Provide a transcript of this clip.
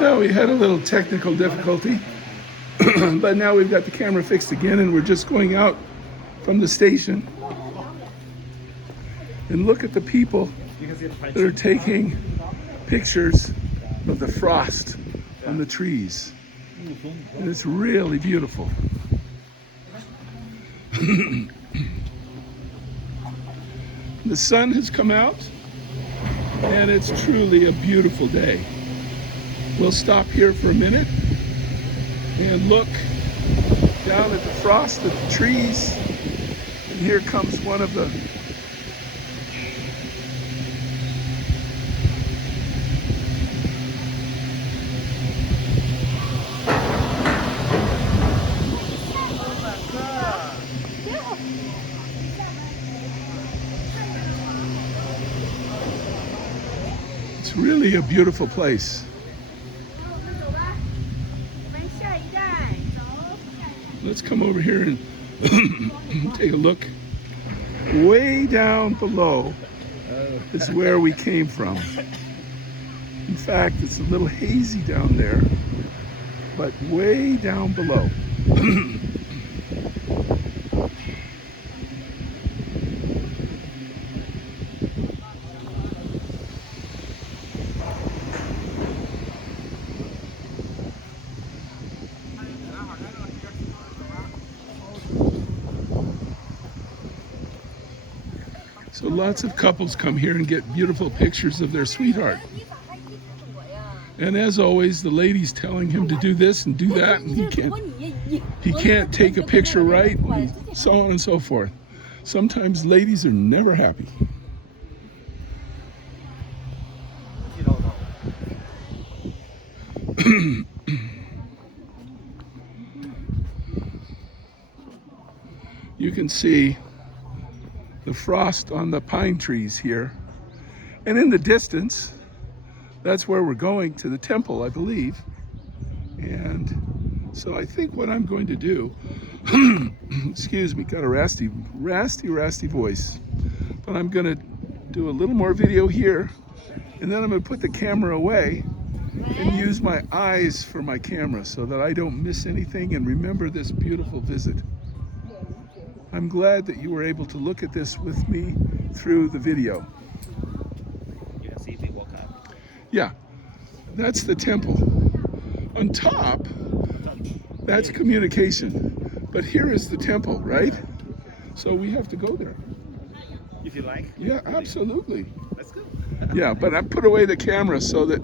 Now we had a little technical difficulty, but now we've got the camera fixed again and we're just going out from the station. And look at the people that are taking pictures of the frost on the trees. And it's really beautiful. The sun has come out and it's truly a beautiful day. We'll stop here for a minute and look down at the frost of the trees. And here comes one of the It's really a beautiful place. Let's come over here and take a look. Way down below is where we came from. In fact, it's a little hazy down there, but way down below. So lots of couples come here and get beautiful pictures of their sweetheart. And as always, the lady's telling him to do this and do that, and he can't take a picture right, and so on and so forth. Sometimes ladies are never happy. You can see the frost on the pine trees here. And in the distance, that's where we're going, to the temple, I believe. And so I think what I'm going to do, excuse me, got a raspy voice. But I'm gonna do a little more video here, and then I'm gonna put the camera away and use my eyes for my camera so that I don't miss anything and remember this beautiful visit. I'm glad that you were able to look at this with me through the video. You can see if we walk up. Yeah, that's the temple. On top, that's communication. But here is the temple, right? So we have to go there. If you like. Yeah, absolutely. Let's go. Yeah, but I put away the camera so that